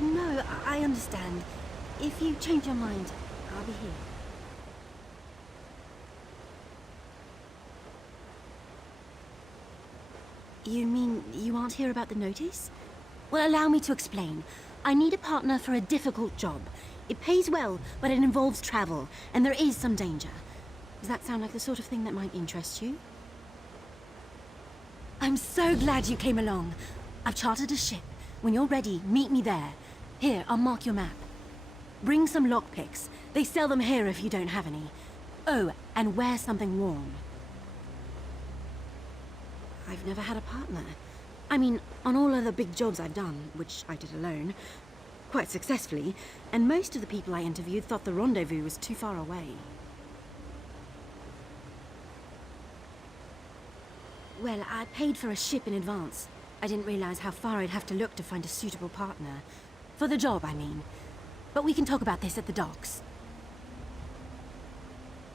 No, I understand. If you change your mind, I'll be here. You mean you aren't here about the notice? Well, allow me to explain. I need a partner for a difficult job. It pays well, but it involves travel, and there is some danger. Does that sound like the sort of thing that might interest you? I'm so glad you came along. I've chartered a ship. When you're ready, meet me there. Here, I'll mark your map. Bring some lockpicks. They sell them here if you don't have any. Oh, and wear something warm. I've never had a partner. I mean, on all other big jobs I've done, which I did alone, quite successfully, and most of the people I interviewed thought the rendezvous was too far away. Well, I paid for a ship in advance. I didn't realize how far I'd have to look to find a suitable partner. For the job, I mean. But we can talk about this at the docks.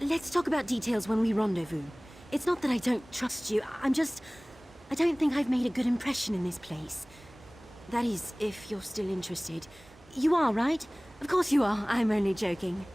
Let's talk about details when we rendezvous. It's not that I don't trust you, I don't think I've made a good impression in this place. That is, if you're still interested. You are, right? Of course you are, I'm only joking.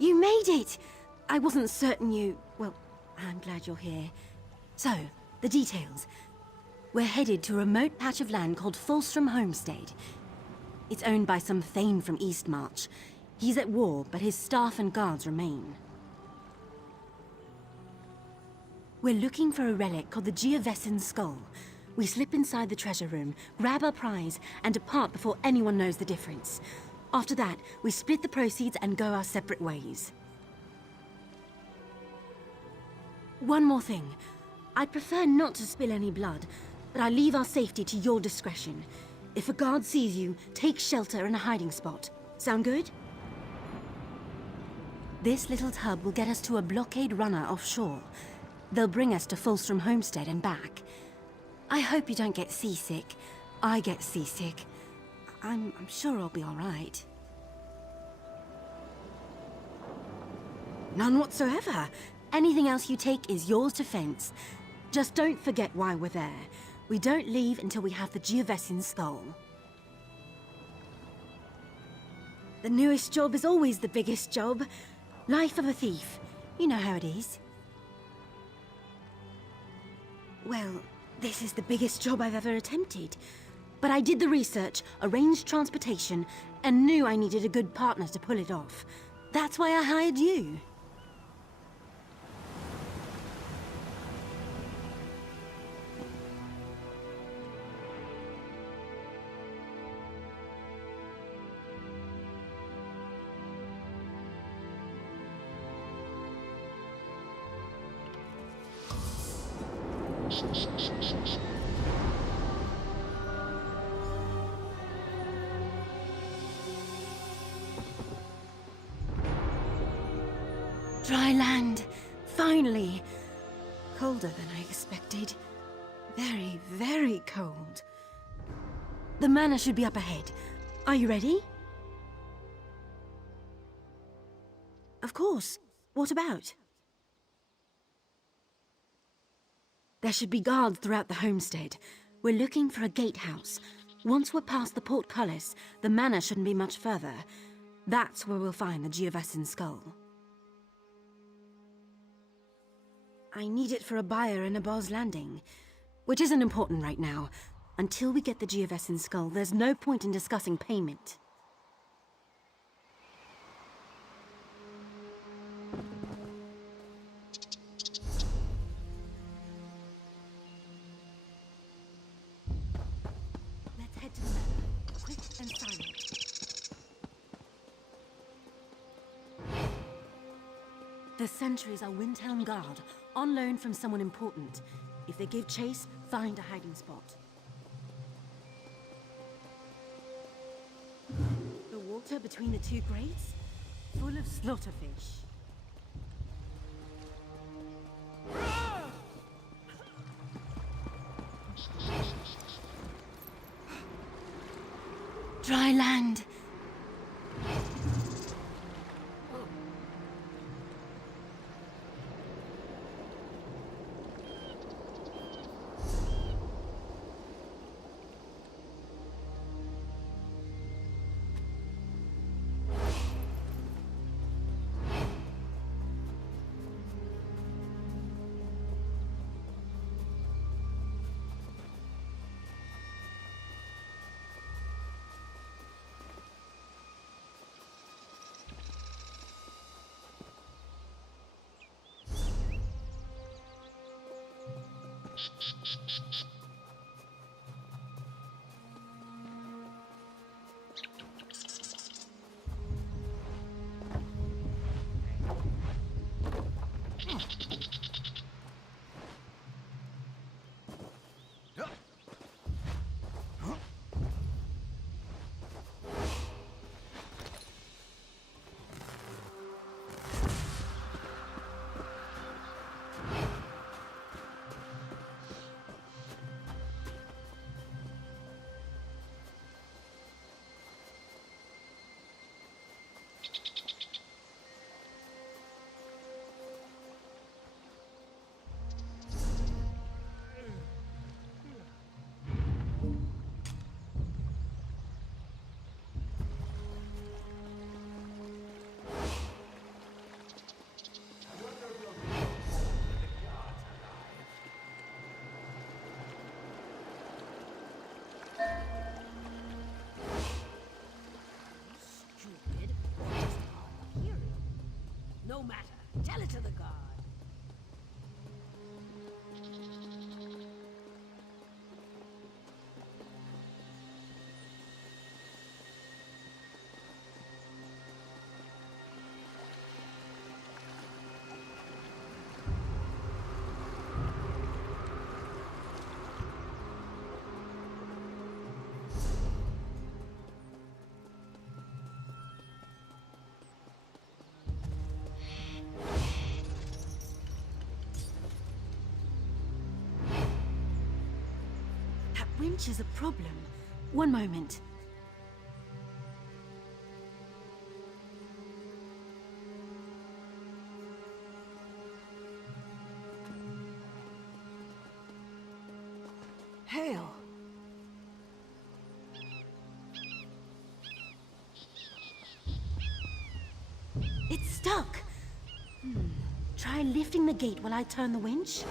You made it! I wasn't certain you... Well, I'm glad you're here. So, the details. We're headed to a remote patch of land called Fulstrom Homestead. It's owned by some Thane from Eastmarch. He's at war, but his staff and guards remain. We're looking for a relic called the Geovessan Skull. We slip inside the treasure room, grab our prize, and depart before anyone knows the difference. After that, we split the proceeds and go our separate ways. One more thing. I'd prefer not to spill any blood, but I leave our safety to your discretion. If a guard sees you, take shelter in a hiding spot. Sound good? This little tub will get us to a blockade runner offshore. They'll bring us to Fulstrom Homestead and back. I hope you don't get seasick. I get seasick. I'm sure I'll be all right. None whatsoever. Anything else you take is yours to fence. Just don't forget why we're there. We don't leave until we have the Geovessan Skull. The newest job is always the biggest job. Life of a thief. You know how it is. Well, this is the biggest job I've ever attempted. But I did the research, arranged transportation, and knew I needed a good partner to pull it off. That's why I hired you. Dry land. Finally. Colder than I expected. Very, very cold. The manor should be up ahead. Are you ready? Of course. What about? There should be guards throughout the homestead. We're looking for a gatehouse. Once we're past the portcullis, the manor shouldn't be much further. That's where we'll find the Geovessan skull. I need it for a buyer in a Boz landing, which isn't important right now. Until we get the Geovessan skull, there's no point in discussing payment. Let's head to the manor, quick and silent. The sentries are Windhelm Guard, on loan from someone important. If they give chase, find a hiding spot. The water between the two grates? Full of slaughterfish. Dry land. No matter. Tell it to the guard. Winch is a problem. One moment. Hail. It's stuck. Try lifting the gate while I turn the winch.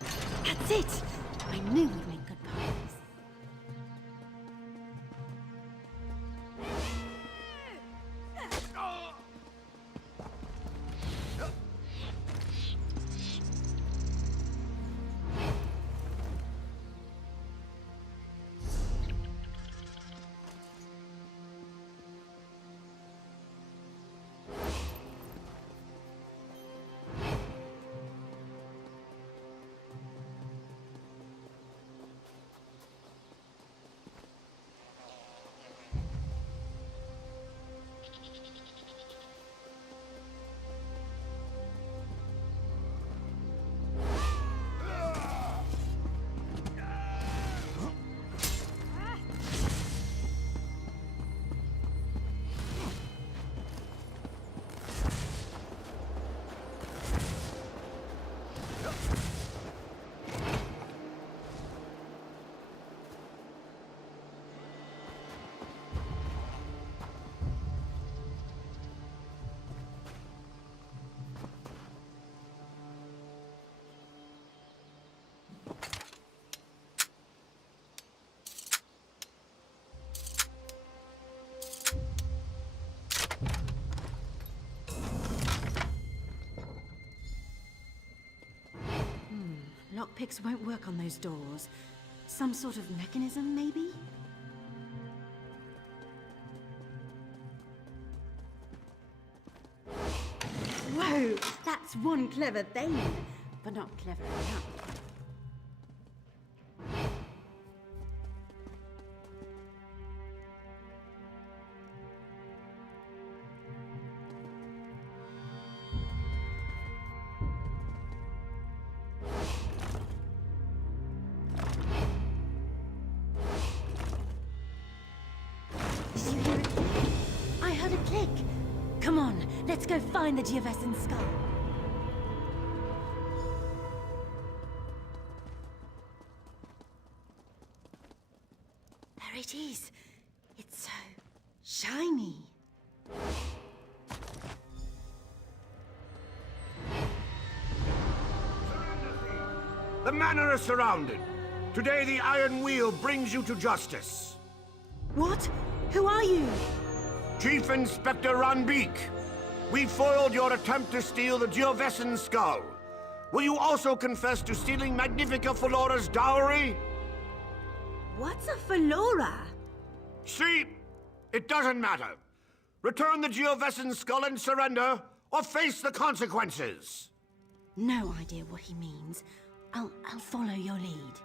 That's it. I knew we'd make good progress. lockpicks won't work on those doors. Some sort of mechanism, maybe? Whoa! That's one clever thing, but not clever enough. Did you hear a click? I heard a click. Come on, let's go find the Geovesan skull. There it is. It's so shiny. The manor is surrounded. Today the Iron Wheel brings you to justice. What? Who are you? Chief Inspector Ranbeek, we foiled your attempt to steal the Geovesan skull. Will you also confess to stealing Magnifica Falora's dowry? What's a Falora? See, it doesn't matter. Return the Geovesan skull and surrender, or face the consequences. No idea what he means. I'll follow your lead.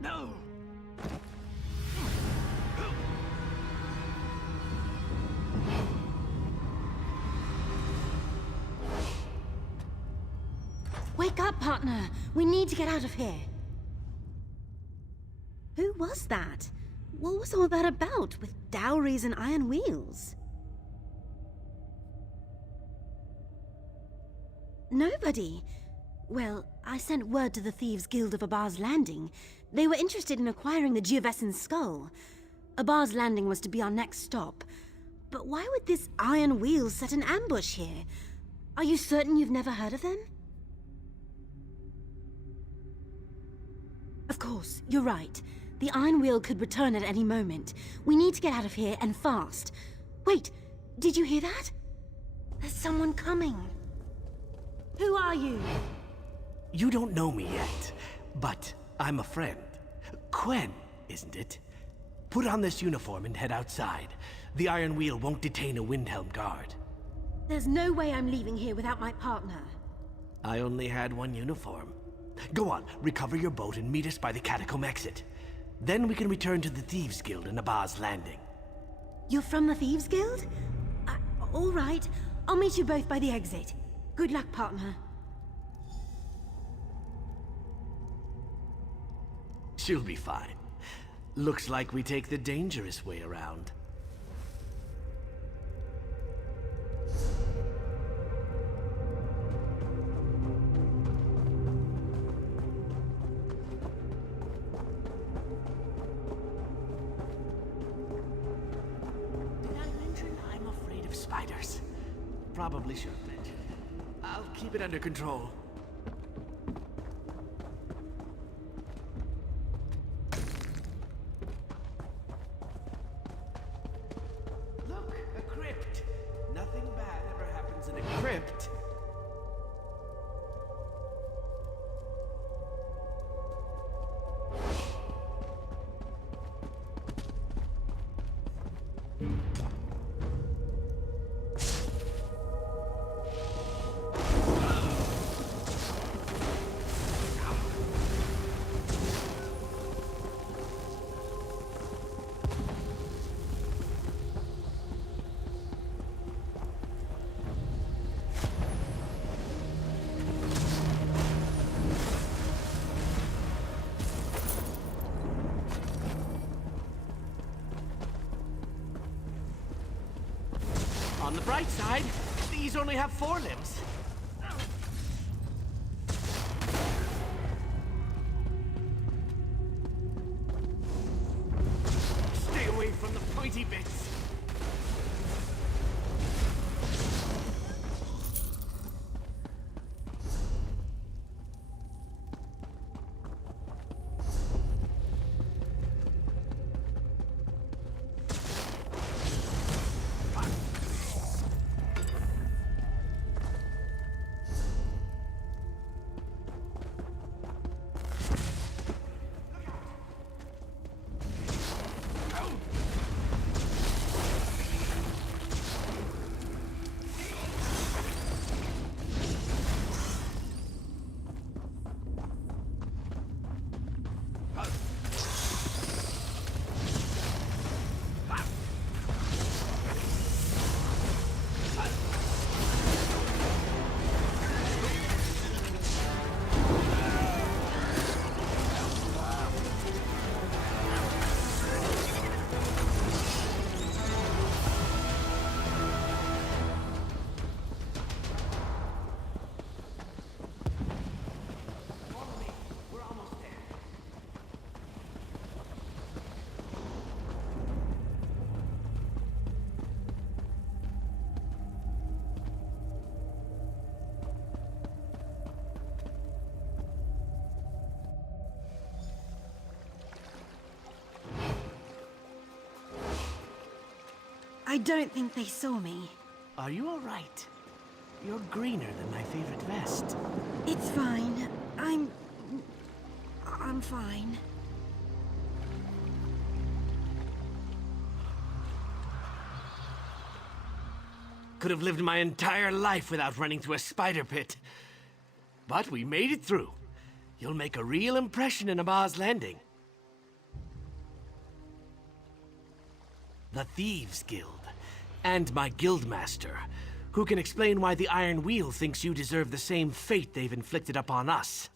No! Wake up, partner! We need to get out of here. Who was that? What was all that about, with dowries and iron wheels? Nobody. Well, I sent word to the Thieves Guild of Abar's Landing. They were interested in acquiring the Geovesan skull. Abar's Landing was to be our next stop. But why would this iron wheel set an ambush here? Are you certain you've never heard of them? Of course, you're right. The iron wheel could return at any moment. We need to get out of here, and fast. Wait, did you hear that? There's someone coming. Who are you? You don't know me yet, but I'm a friend. Quen, isn't it? Put on this uniform and head outside. The Iron Wheel won't detain a Windhelm guard. There's no way I'm leaving here without my partner. I only had one uniform. Go on, recover your boat and meet us by the catacomb exit. Then we can return to the Thieves Guild in Abar's Landing. You're from the Thieves Guild? All right. I'll meet you both by the exit. Good luck, partner. She'll be fine. Looks like we take the dangerous way around. Did I mention I'm afraid of spiders? Probably should have mentioned. I'll keep it under control. Look, a crypt. Nothing bad ever happens in a crypt. On the bright side, these only have 4 limbs. I don't think they saw me. Are you all right? You're greener than my favorite vest. It's fine. I'm fine. Could have lived my entire life without running through a spider pit. But we made it through. You'll make a real impression in Abba's Landing. The Thieves Guild. And my guildmaster, who can explain why the Iron Wheel thinks you deserve the same fate they've inflicted upon us.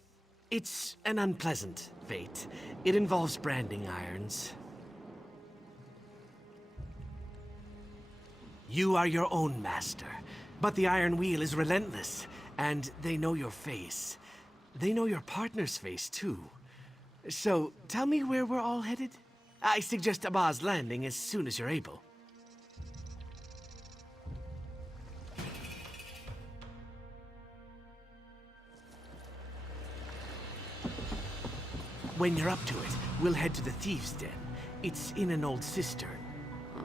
It's an unpleasant fate. It involves branding irons. You are your own master, but the Iron Wheel is relentless, and they know your face. They know your partner's face, too. So, tell me where we're all headed? I suggest Abba's Landing as soon as you're able. When you're up to it, we'll head to the Thieves' Den. It's in an old cistern.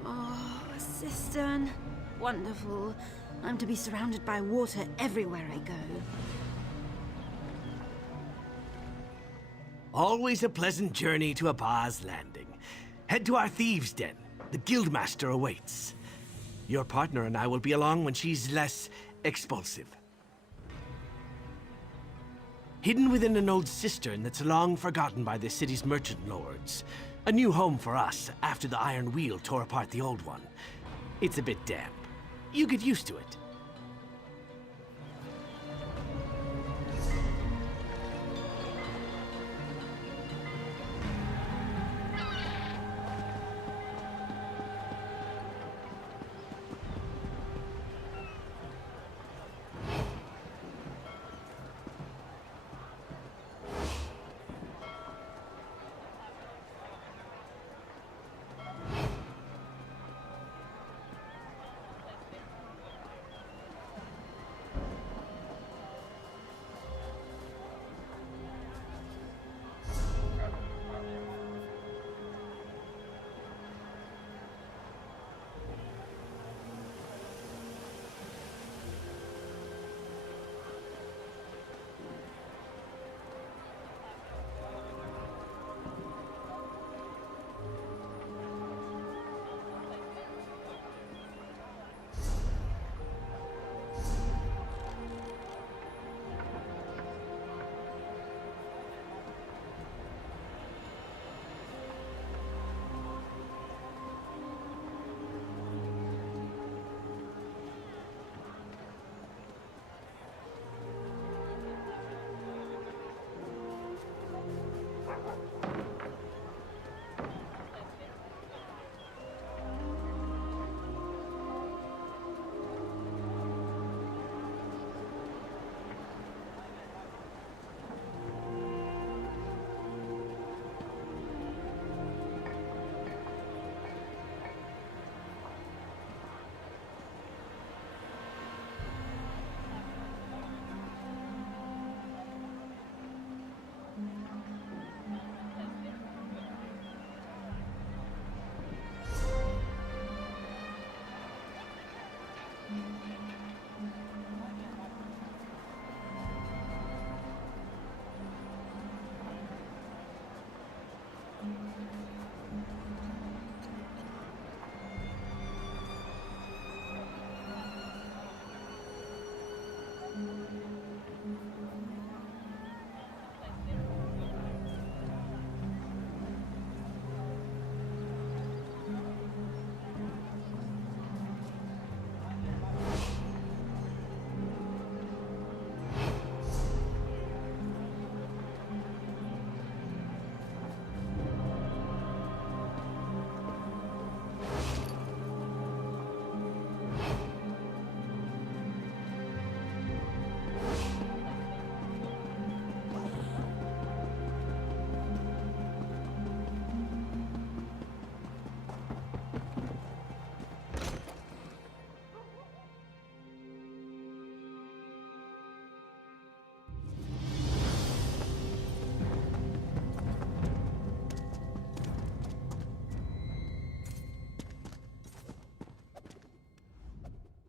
Oh, a cistern. Wonderful. I'm to be surrounded by water everywhere I go. Always a pleasant journey to Abba's Landing. Head to our Thieves' Den. The Guildmaster awaits. Your partner and I will be along when she's less expulsive. Hidden within an old cistern that's long forgotten by the city's merchant lords. A new home for us after the Iron Wheel tore apart the old one. It's a bit damp. You get used to it.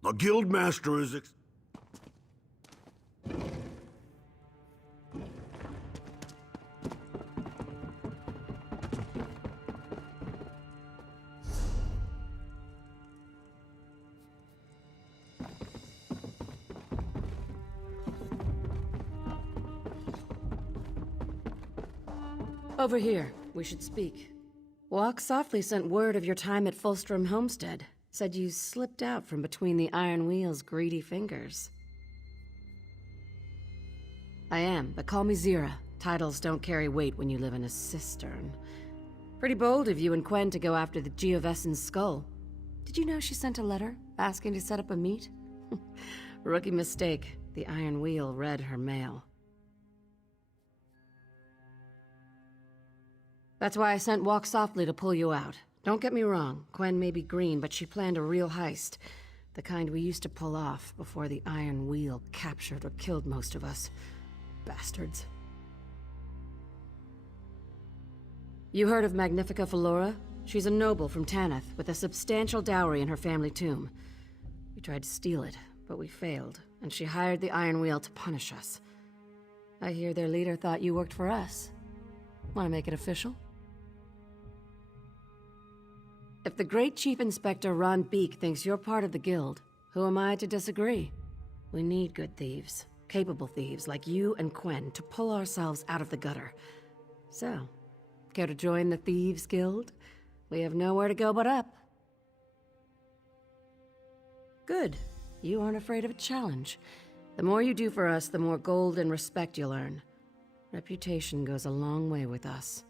The Guildmaster is Over here. We should speak. Walk Softly sent word of your time at Fulstrom Homestead. Said you slipped out from between the Iron Wheel's greedy fingers. I am, but call me Zira. Titles don't carry weight when you live in a cistern. Pretty bold of you and Quen to go after the Geovessen's skull. Did you know she sent a letter asking to set up a meet? Rookie mistake. The Iron Wheel read her mail. That's why I sent Walk Softly to pull you out. Don't get me wrong, Quen may be green, but she planned a real heist. The kind we used to pull off before the Iron Wheel captured or killed most of us. Bastards. You heard of Magnifica Flora? She's a noble from Tanith, with a substantial dowry in her family tomb. We tried to steal it, but we failed, and she hired the Iron Wheel to punish us. I hear their leader thought you worked for us. Want to make it official? If the great Chief Inspector Ron Beek thinks you're part of the Guild, who am I to disagree? We need good thieves, capable thieves like you and Quen to pull ourselves out of the gutter. So, care to join the Thieves Guild? We have nowhere to go but up. Good. You aren't afraid of a challenge. The more you do for us, the more gold and respect you'll earn. Reputation goes a long way with us.